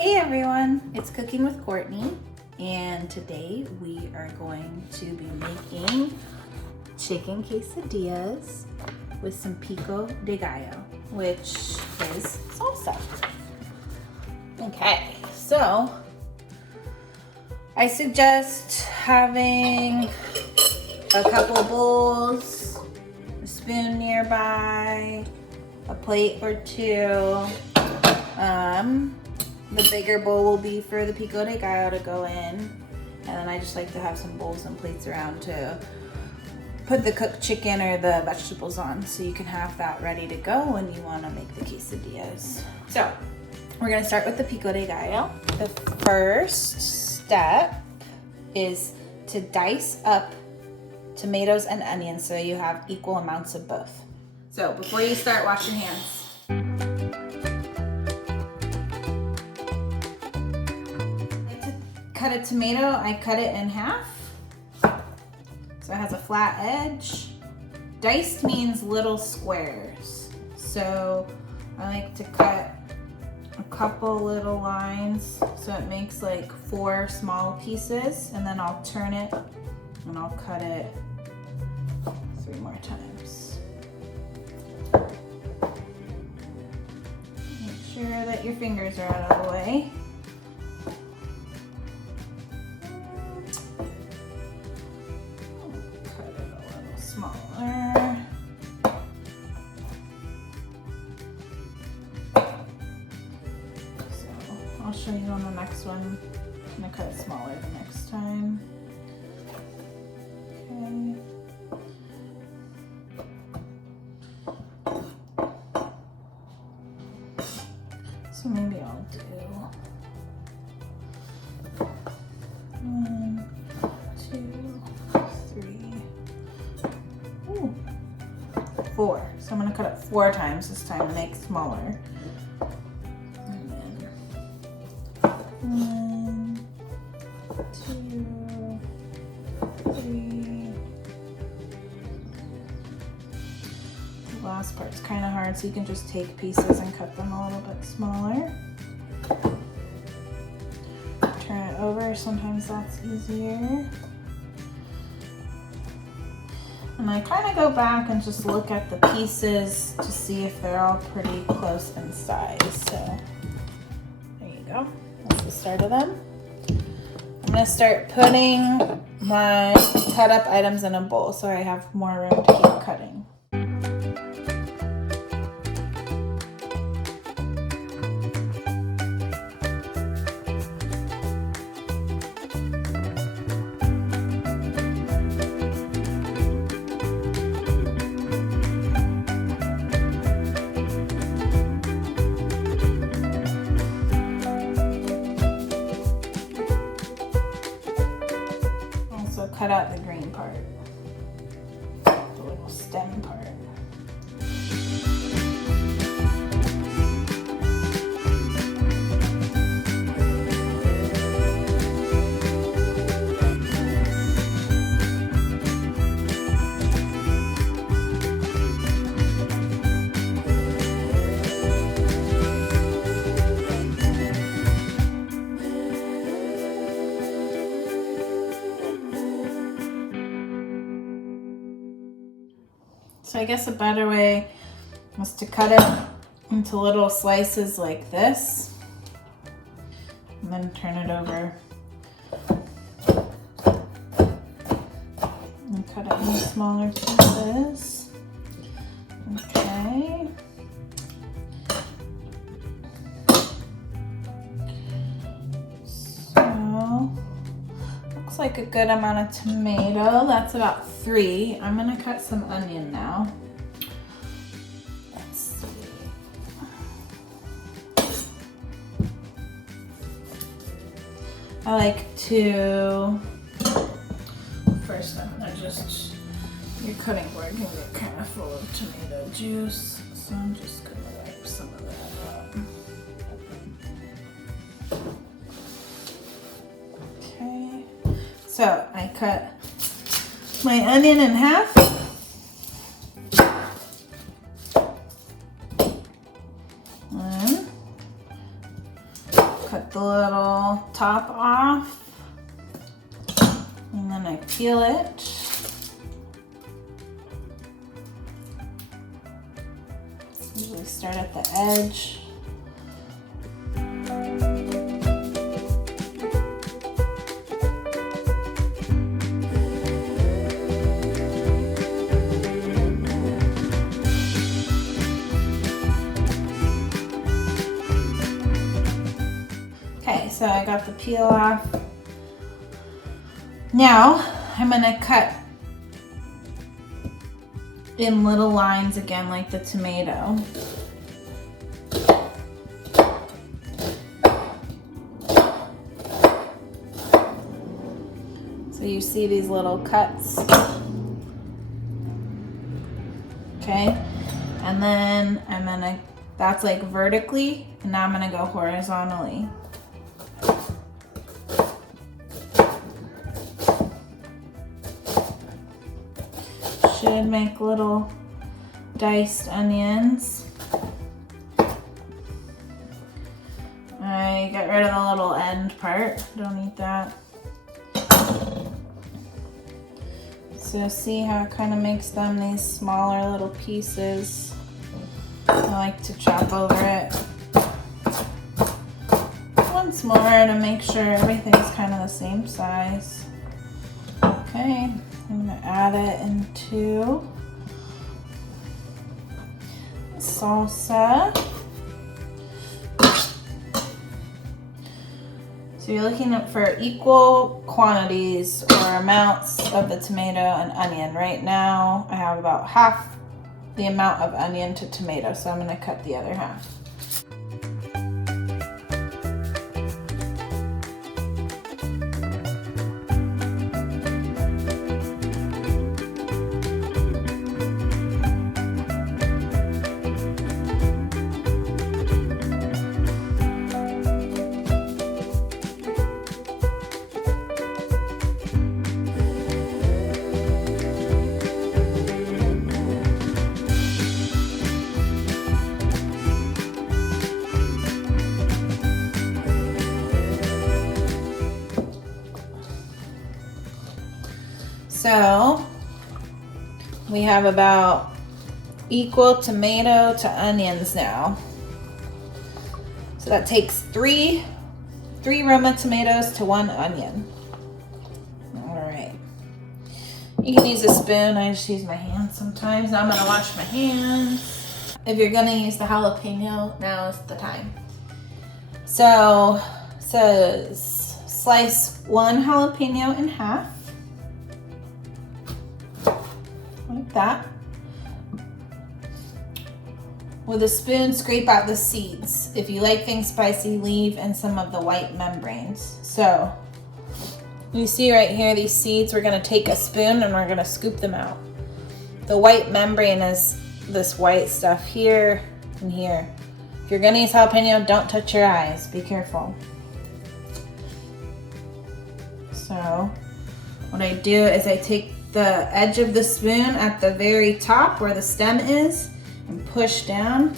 Hey everyone, it's Cooking with Courtney, and today we are going to be making chicken quesadillas with some pico de gallo, which is salsa. Okay, so I suggest having a couple bowls, a spoon nearby, a plate or two. The bigger bowl will be for the pico de gallo to go in, and then I just like to have some bowls and plates around to put the cooked chicken or the vegetables on, so you can have that ready to go when you want to make the quesadillas. So we're gonna start with the pico de gallo. The first step is to dice up tomatoes and onions so you have equal amounts of both. So before you start, wash your hands. Cut a tomato, I cut it in half so it has a flat edge. Diced means little squares, so I like to cut a couple little lines so it makes like 4 small pieces, and then I'll turn it and I'll cut it 3 more times. Make sure that your fingers are out of the way. Smaller. So I'll show you on the next one. I'm gonna cut it smaller the next time. Okay. So maybe I'll do 1, 2, 3. 4. So I'm going to cut it 4 times this time to make smaller. And then 1, 2, 3. The last part's kind of hard, so you can just take pieces and cut them a little bit smaller. Turn it over, sometimes that's easier. And I kind of go back and just look at the pieces to see if they're all pretty close in size. So there you go. That's the start of them. I'm going to start putting my cut up items in a bowl so I have more room to keep cutting. Cut out the green part, the little stem part. So I guess a better way was to cut it into little slices like this, and then turn it over and cut it into smaller pieces. Okay. So looks like a good amount of tomato. That's about 3. I'm gonna cut some onion now. Let's see. I like to, first I'm gonna just, your cutting board can get kind of full of tomato juice, so I'm just gonna wipe some of that up. Okay. So I cut my onion in half. cut the little top off, and then I peel it. Usually start at the edge. Okay, so I got the peel off. Now I'm gonna cut in little lines again like the tomato. So you see these little cuts. Okay, and then that's like vertically, and now I'm gonna go horizontally. Should make little diced onions. I get rid of the little end part, don't need that. So see how it kind of makes them these smaller little pieces. I like to chop over it once more to make sure everything's kind of the same size. Okay. I'm gonna add it into salsa. So you're looking up for equal quantities or amounts of the tomato and onion. Right now I have about half the amount of onion to tomato, so I'm gonna cut the other half. So we have about equal tomato to onions now. So that takes three Roma tomatoes to 1 onion. All right. You can use a spoon. I just use my hands sometimes. Now I'm gonna wash my hands. If you're gonna use the jalapeno, now is the time. So slice 1 jalapeno in half. Like that. With a spoon, scrape out the seeds. If you like things spicy, leave in some of the white membranes. So you see right here, these seeds, we're gonna take a spoon and we're gonna scoop them out. The white membrane is this white stuff here and here. If you're gonna use jalapeno, don't touch your eyes, be careful. So what I do is I take the edge of the spoon at the very top where the stem is and push down,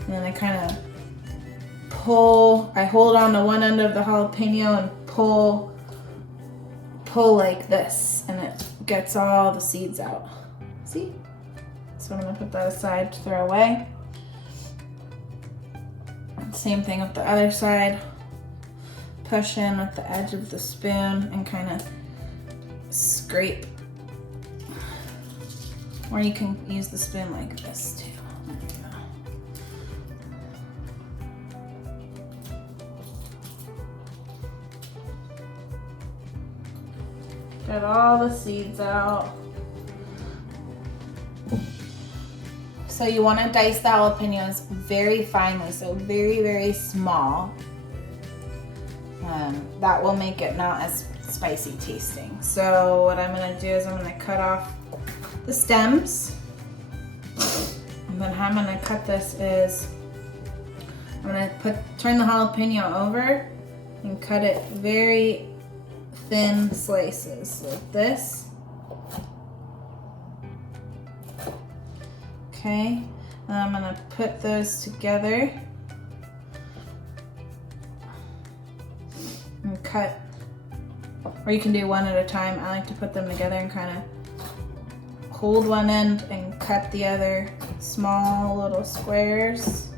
and then I kind of pull. I hold on to one end of the jalapeno and pull like this, and it gets all the seeds out. See? So I'm gonna put that aside to throw away. Same thing with the other side. Push in with the edge of the spoon and kind of scrape, or you can use the spoon like this too. Get all the seeds out. So you want to dice the jalapenos very finely, so very, very small. That will make it not as spicy tasting. So what I'm gonna do is I'm gonna cut off the stems, and then how I'm gonna cut this is I'm gonna turn the jalapeno over and cut it very thin slices like this. Okay, and I'm gonna put those together cut, or you can do one at a time. I like to put them together and kind of hold one end and cut the other small little squares.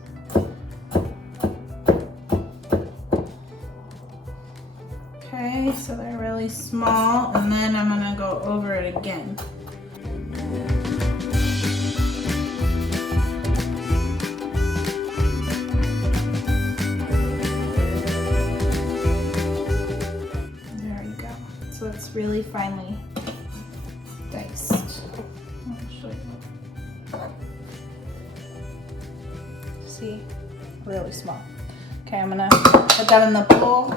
Okay, so they're really small, and then I'm gonna go over it again. There you go. So it's really finely diced. I'll show you. See, really small. Okay, I'm gonna put that in the bowl.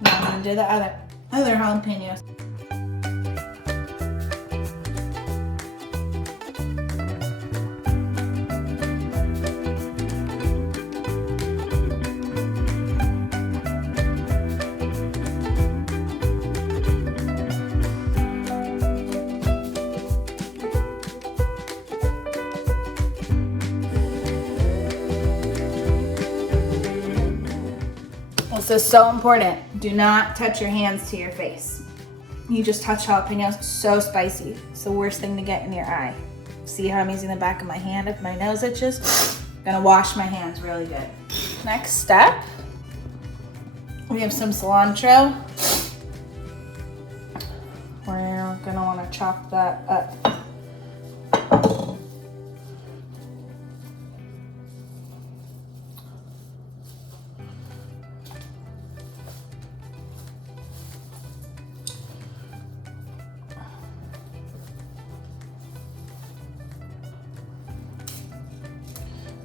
Now I'm gonna do the other jalapenos. This is so important. Do not touch your hands to your face. You just touch jalapenos, so spicy. It's the worst thing to get in your eye. See how I'm using the back of my hand if my nose itches? I'm gonna wash my hands really good. Next step, we have some cilantro. We're gonna wanna chop that up.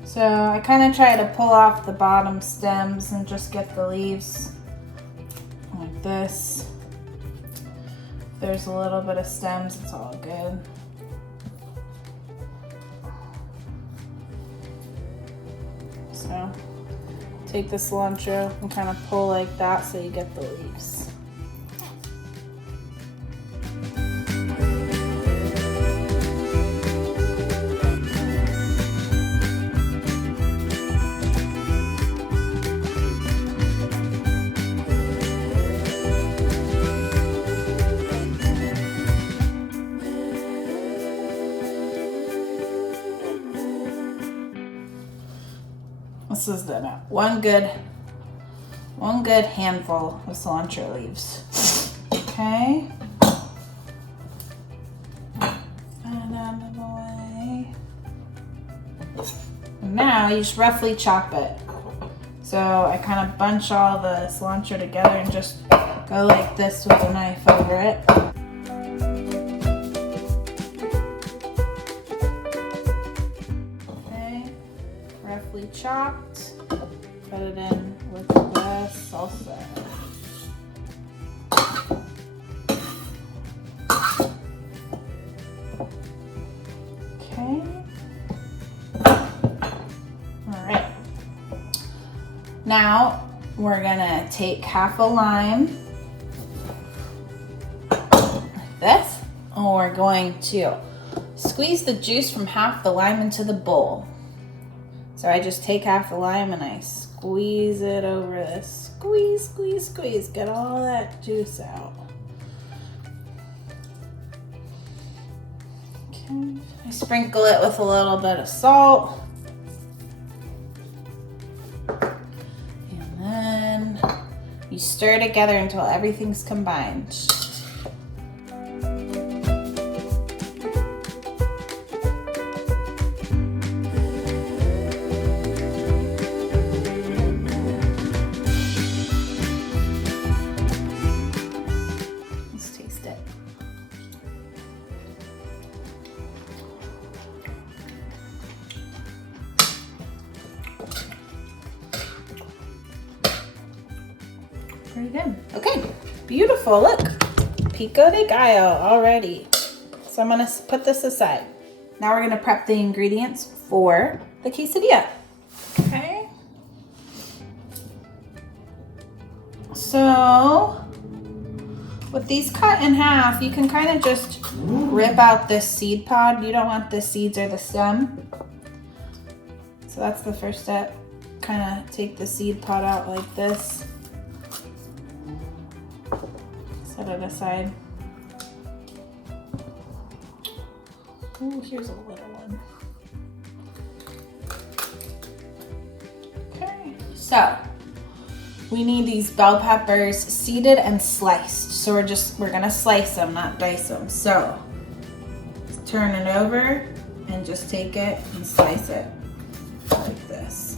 So I kind of try to pull off the bottom stems and just get the leaves like this. If there's a little bit of stems, it's all good. So take the cilantro and kind of pull like that so you get the leaves. This is the one good handful of cilantro leaves. Okay. And out of the way. And now you just roughly chop it. So I kind of bunch all the cilantro together and just go like this with a knife over it. Roughly chopped, put it in with the salsa. Okay. All right. Now we're gonna take half a lime, like this, and we're going to squeeze the juice from half the lime into the bowl. So I just take half the lime and I squeeze it over this. Squeeze, squeeze, squeeze. Get all that juice out. Okay. I sprinkle it with a little bit of salt. And then you stir together until everything's combined. Pretty good. Okay, beautiful. Look, pico de gallo already. So I'm gonna put this aside. Now we're gonna prep the ingredients for the quesadilla. Okay. So With these cut in half, you can kind of just rip out this seed pod. You don't want the seeds or the stem. So that's the first step. Kind of take the seed pod out like this. Set it aside. Ooh, here's a little one. Okay, so we need these bell peppers seeded and sliced. So we're gonna slice them, not dice them. So turn it over and just take it and slice it like this.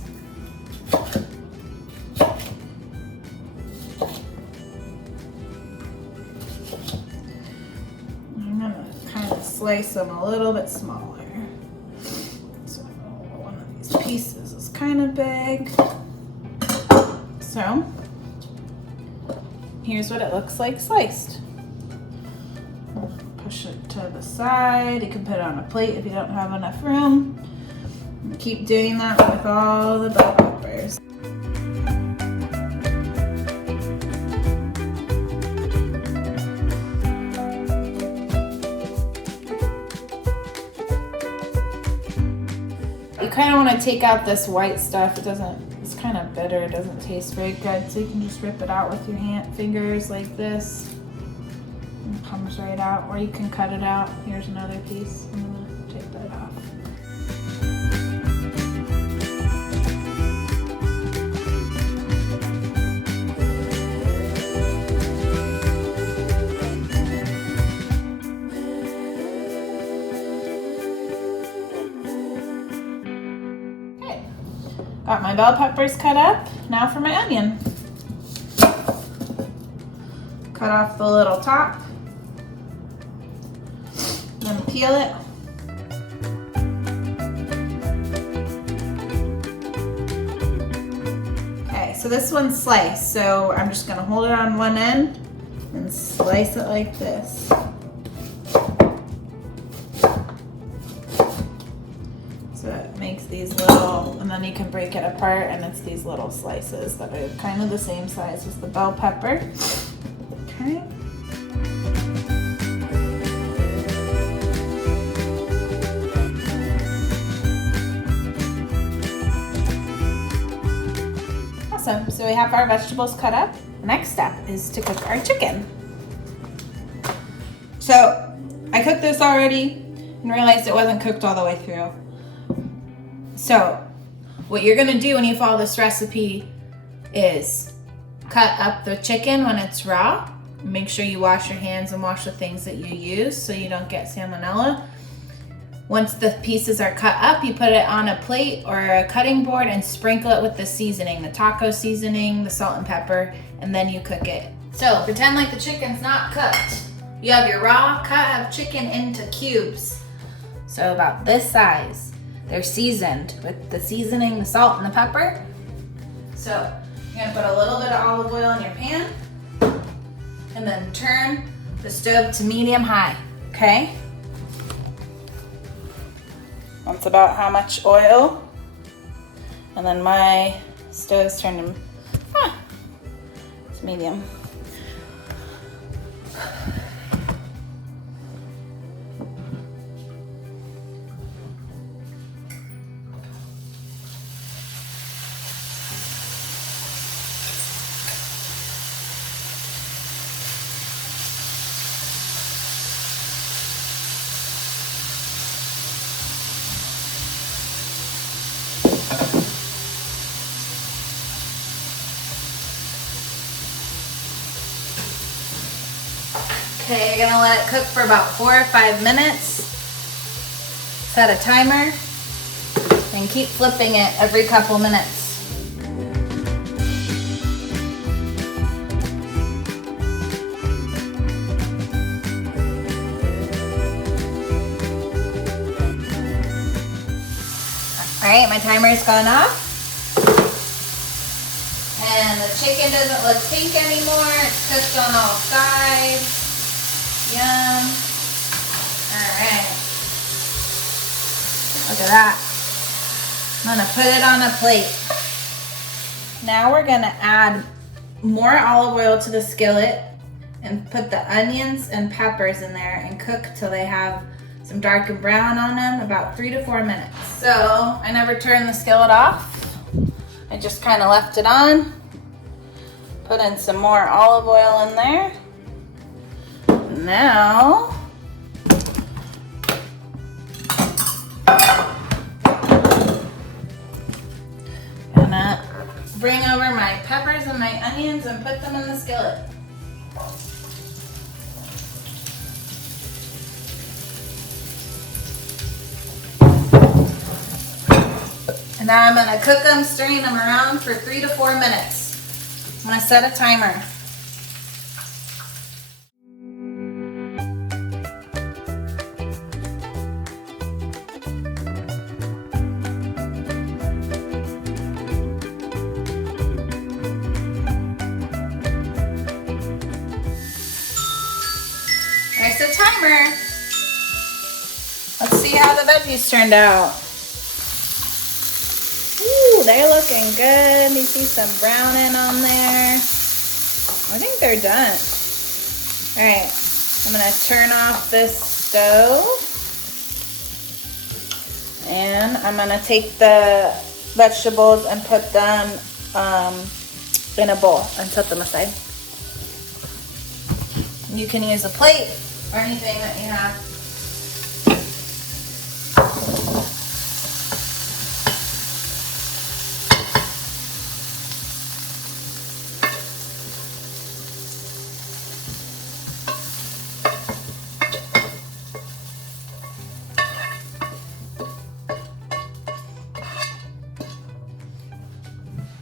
I'm gonna kind of slice them a little bit smaller. So one of these pieces is kind of big. So here's what it looks like sliced. Push it to the side. You can put it on a plate if you don't have enough room. And keep doing that with all the bell peppers. You kind of want to take out this white stuff. It's kind of bitter. It doesn't taste very good. So you can just rip it out with your fingers like this. And it comes right out. Or you can cut it out. Here's another piece. I'm going to take that off. Got my bell peppers cut up. Now for my onion. Cut off the little top. Then peel it. Okay, so this one's sliced. So I'm just gonna hold it on one end and slice it like this. So it makes these little, and then you can break it apart and it's these little slices that are kind of the same size as the bell pepper. Okay. Awesome, so we have our vegetables cut up. The next step is to cook our chicken. So I cooked this already and realized it wasn't cooked all the way through. So what you're gonna do when you follow this recipe is cut up the chicken when it's raw. Make sure you wash your hands and wash the things that you use so you don't get salmonella. Once the pieces are cut up, you put it on a plate or a cutting board and sprinkle it with the seasoning, the taco seasoning, the salt and pepper, and then you cook it. So pretend like the chicken's not cooked. You have your raw cut up chicken into cubes. So about this size. They're seasoned with the seasoning, the salt, and the pepper. So you're gonna put a little bit of olive oil in your pan and then turn the stove to medium high, okay? That's about how much oil. And then my stove's turned to medium. Okay, you're gonna let it cook for about 4 or 5 minutes. Set a timer and keep flipping it every couple minutes. All right, my timer's gone off. And the chicken doesn't look pink anymore. It's cooked on all sides. Yum. Alright. Look at that. I'm gonna put it on a plate. Now we're gonna add more olive oil to the skillet and put the onions and peppers in there and cook till they have some dark and brown on them, about 3 to 4 minutes. So I never turned the skillet off. I just kind of left it on. Put in some more olive oil in there. Now, gonna bring over my peppers and my onions and put them in the skillet. And now I'm gonna cook them, stirring them around for 3 to 4 minutes. I'm gonna set a timer. There's the timer. Let's see how the veggies turned out. Ooh, they're looking good. You see some browning on there. I think they're done. All right, I'm gonna turn off this stove. And I'm gonna take the vegetables and put them in a bowl and set them aside. You can use a plate or anything that you have.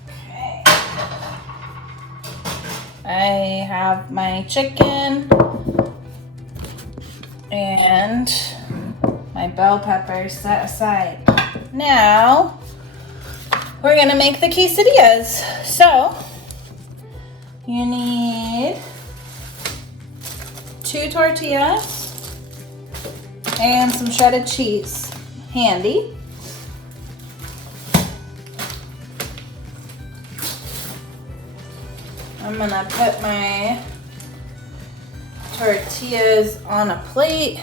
Okay. I have my chicken and my bell peppers set aside. Now we're gonna make the quesadillas. So you need 2 tortillas and some shredded cheese handy. I'm gonna put my tortillas on a plate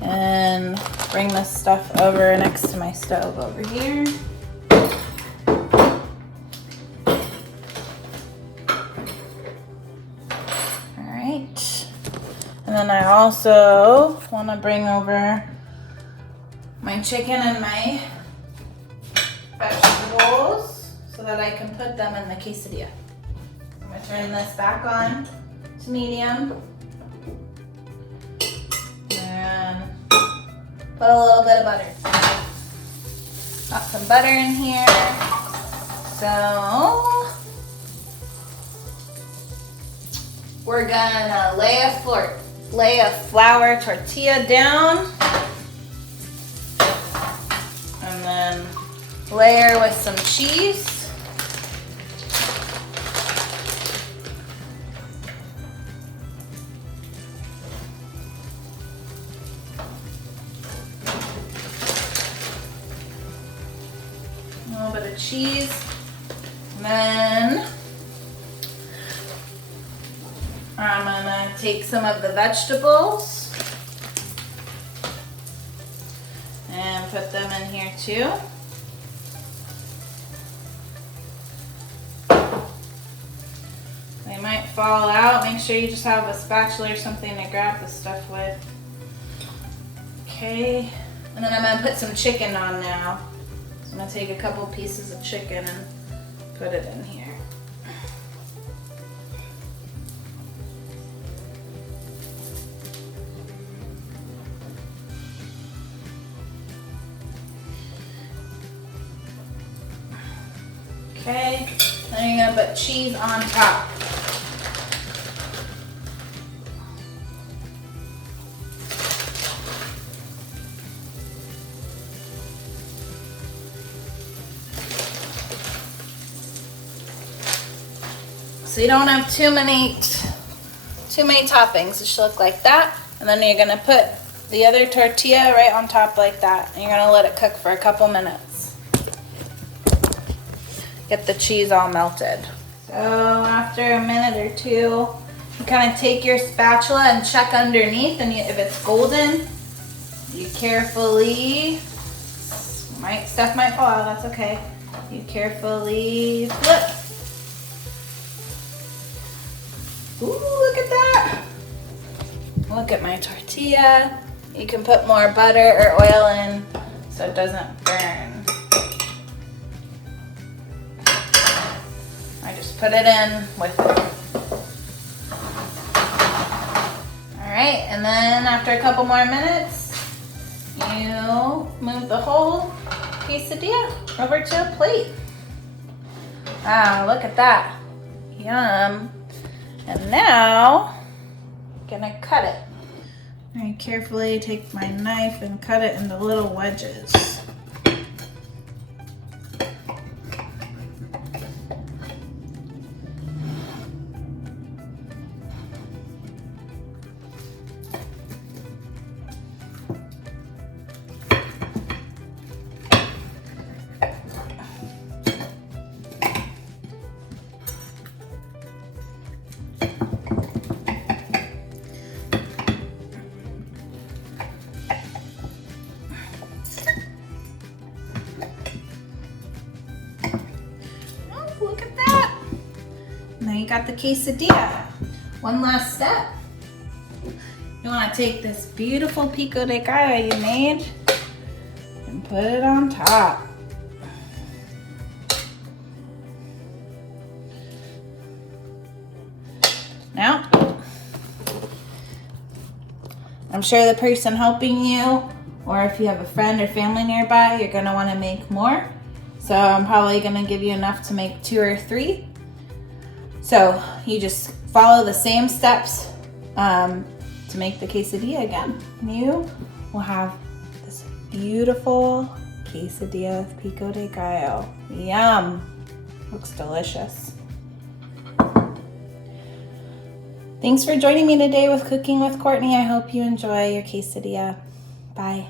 and bring this stuff over next to my stove over here. All right. And then I also want to bring over my chicken and my vegetables so that I can put them in the quesadilla. I'm gonna turn this back on to medium and put a little bit of butter. Got some butter in here. So we're gonna lay a flour tortilla down and then layer with some cheese. A little bit of cheese. And then I'm gonna take some of the vegetables and put them in here too. They might fall out. Make sure you just have a spatula or something to grab the stuff with. Okay, and then I'm gonna put some chicken on now. So I'm gonna take a couple pieces of chicken and put it in here. Okay, then you're gonna put cheese on top. So you don't have too many toppings. It should look like that. And then you're gonna put the other tortilla right on top like that. And you're gonna let it cook for a couple minutes. Get the cheese all melted. So after a minute or two, You kind of take your spatula and check underneath, and if it's golden, you carefully, stuff might fall out, that's okay. You carefully flip. Ooh, look at that. Look at my tortilla. You can put more butter or oil in so it doesn't burn. I just put it in with it. All right, and then after a couple more minutes, you move the whole quesadilla over to a plate. Wow, look at that. Yum. And now, I'm gonna cut it. I carefully take my knife and cut it into little wedges. Look at that. Now you got the quesadilla. One last step. You want to take this beautiful pico de gallo you made and put it on top. Now, I'm sure the person helping you, or if you have a friend or family nearby, you're going to want to make more. So I'm probably gonna give you enough to make 2 or 3. So you just follow the same steps to make the quesadilla again. You will have this beautiful quesadilla with pico de gallo. Yum, looks delicious. Thanks for joining me today with Cooking with Courtney. I hope you enjoy your quesadilla. Bye.